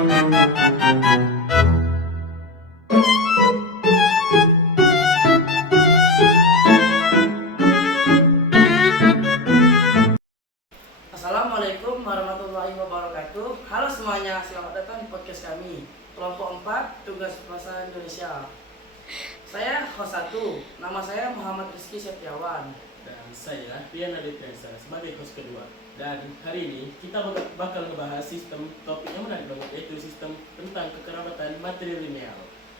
Assalamualaikum warahmatullahi wabarakatuh. Halo semuanya, selamat datang di podcast kami Kelompok 4 Tugas Bahasa Indonesia. Saya host 1, nama saya Muhammad Rizky Setiawan. Dan saya Rian Aditya sebagai host kedua. Dan hari ini kita bakal ngebahas sistem topik yang menarik banget, yaitu sistem tentang kekerabatan matrilineal.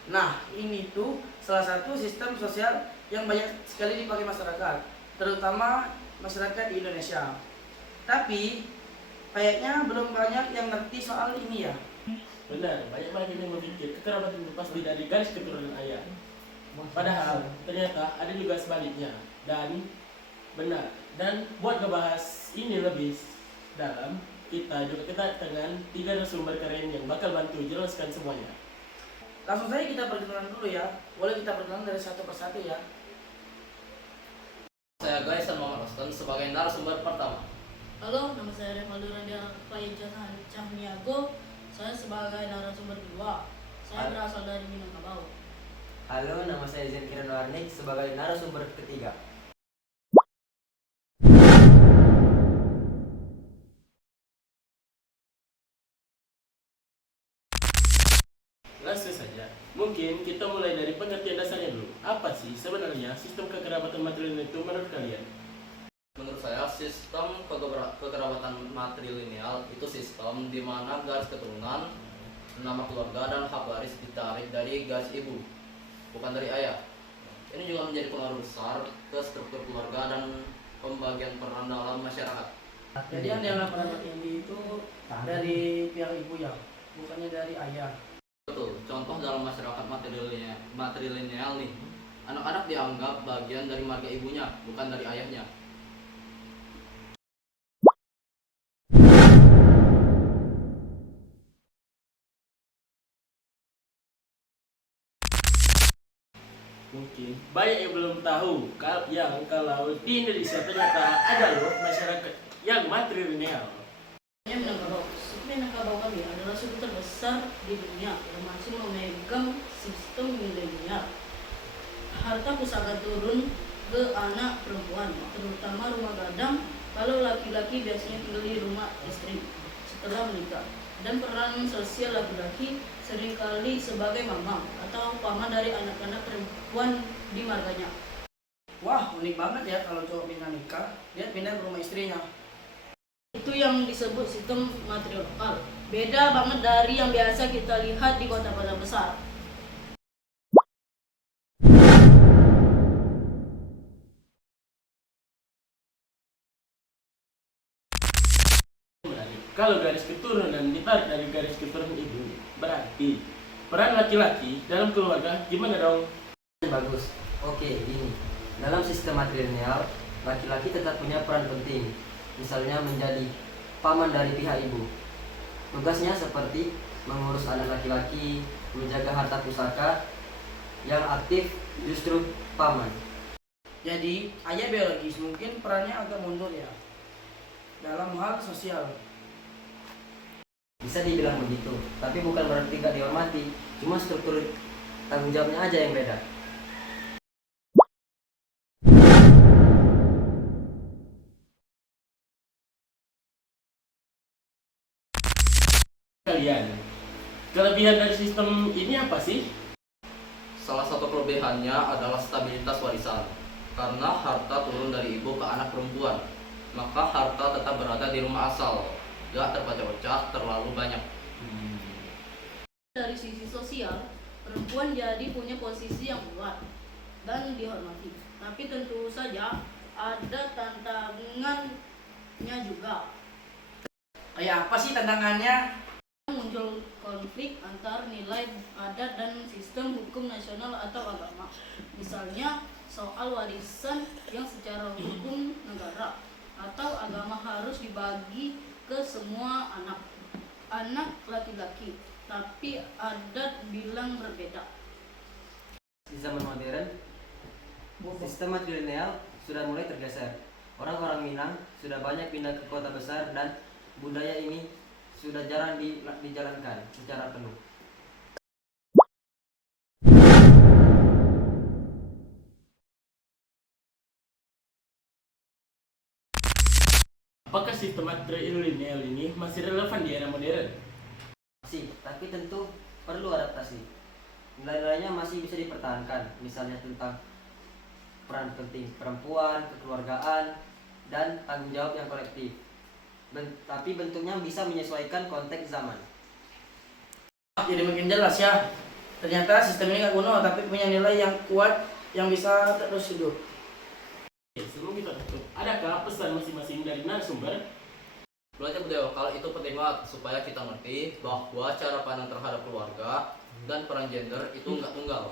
Nah, ini tuh salah satu sistem sosial yang banyak sekali dipakai masyarakat, terutama masyarakat di Indonesia. Tapi kayaknya belum banyak yang ngerti soal ini ya. Benar, banyak banget yang berpikir kekerabatan itu pasti dari garis keturunan ayah. Padahal ternyata ada juga sebaliknya. Dan benar. Dan buat ngebahas ini lebih dalam, kita dengan 3 narasumber keren yang bakal bantu jelaskan semuanya. Langsung saja kita perkenalan dulu ya. Boleh kita perkenalan dari satu persatu ya. Saya Gaisan Muhammad Rostan sebagai narasumber pertama. Halo, nama saya Revaldo Radia Faizan Cahmiago. Saya sebagai narasumber kedua. Saya berasal dari Minangkabau. Halo, nama saya Zen Kiran Warnik sebagai narasumber ketiga. Langsung saja, mungkin kita mulai dari pengertian dasarnya dulu. Apa sih sebenarnya sistem kekerabatan matrilineal itu menurut kalian? Menurut saya, sistem kekerabatan matrilineal itu sistem di mana garis keturunan, nama keluarga, dan hak waris ditarik dari garis ibu, bukan dari ayah. Ini juga menjadi pengaruh besar ke struktur keluarga dan pembagian peran dalam masyarakat. Jadi yang dianggap anak ini itu dari pihak ibu ya, bukannya dari ayah. Betul, contoh dalam masyarakat matrilineal nih, anak-anak dianggap bagian dari marga ibunya, bukan dari ayahnya. Mungkin banyak yang belum tahu kalau di Indonesia ternyata ada loh masyarakat yang matrilineal. Saya Minangkabau. Suku Minangkabau kami adalah suku terbesar di dunia yang masih memegang sistem milenial. Harta pusaka turun ke anak perempuan, terutama rumah gadang. Kalau laki-laki biasanya tinggal di rumah istri setelah menikah. Dan peran sosial laki-laki seringkali sebagai mama atau paman dari anak-anak perempuan di marganya. Wah, unik banget ya kalau cowok pindah nikah, dia pindah ke rumah istrinya. Itu yang disebut sistem matriarkal. Beda banget dari yang biasa kita lihat di kota-kota besar. Kalau garis keturunan ditarik dari garis keturunan ibu, berarti peran laki-laki dalam keluarga gimana dong? Bagus. Oke, ini. Dalam sistem matrilineal, laki-laki tetap punya peran penting. Misalnya menjadi paman dari pihak ibu. Tugasnya seperti mengurus anak laki-laki, menjaga harta pusaka. Yang aktif justru paman. Jadi, ayah biologis mungkin perannya agak mundur ya dalam hal sosial. Bisa dibilang begitu, tapi bukan berarti tidak dihormati. Cuma struktur tanggung jawabnya aja yang beda. Kalian, kelebihan dari sistem ini apa sih? Salah satu kelebihannya adalah stabilitas warisan. Karena harta turun dari ibu ke anak perempuan, maka harta tetap berada di rumah asal, gak terpecah-pecah terlalu banyak. Dari sisi sosial, perempuan jadi punya posisi yang kuat dan dihormati. Tapi tentu saja ada tantangannya juga. Kayak apa sih tantangannya? Muncul konflik antar nilai adat dan sistem hukum nasional atau agama. Misalnya soal warisan yang secara hukum negara atau agama harus dibagi ke semua anak laki-laki, tapi adat bilang berbeda. Di zaman modern, sistem matrilineal sudah mulai tergeser. Orang-orang Minang sudah banyak pindah ke kota besar dan budaya ini sudah jarang dijalankan secara penuh. Apakah sistem matrilineal ini masih relevan di era modern? Masih, tapi tentu perlu adaptasi. Nilai-nilainya masih bisa dipertahankan, misalnya tentang peran penting perempuan, kekeluargaan, dan tanggung jawab yang kolektif. Tapi bentuknya bisa menyesuaikan konteks zaman. Jadi makin jelas ya. Ternyata sistem ini nggak kuno tapi punya nilai yang kuat yang bisa terus hidup. Sebelum kita tutup, adakah pesan masing-masing dari narasumber? Belajar budaya lokal itu penting banget supaya kita ngerti bahwa cara pandang terhadap keluarga dan peran gender itu nggak tunggal.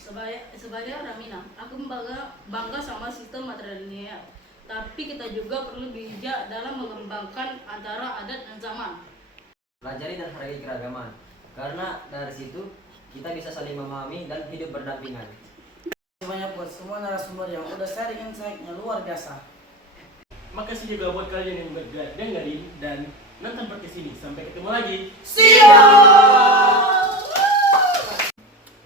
Sebagai orang Minang, aku bangga sama sistem matrilineal. Tapi kita juga perlu bijak dalam mengembangkan antara adat dan zaman. Pelajari dan hargai keragaman, karena dari situ kita bisa saling memahami dan hidup berdampingan. Banyak buat semua narasumber yang udah sharing insight-nya luar biasa. Makasih juga buat kalian yang udah dengerin dan nonton podcast ini. Sampai ketemu lagi. See ya!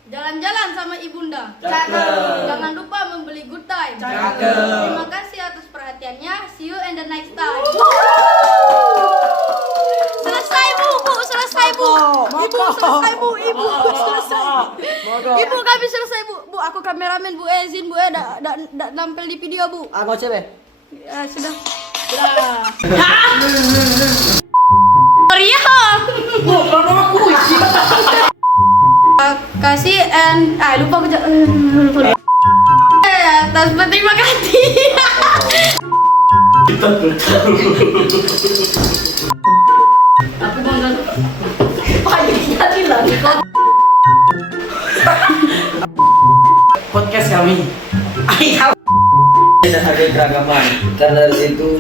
Jalan-jalan sama ibunda. Cakep. Jangan lupa membeli good time. Cakep. Terima kasih atas perhatiannya. See you in the next time. Selesai bu, selesai bu. Ibu selesai bu, ibu selesai. Ibu kami selesai bu. Bu aku kameramen bu, izin bu da nampil di video bu. Aku cewek. Ya sudah. Maria. Bu, kalau aku Kasih and lupa aku terima kasih. Aku bangga. Pagi lagi kok. podcast kami. Dan hargai keragaman, karena dari situ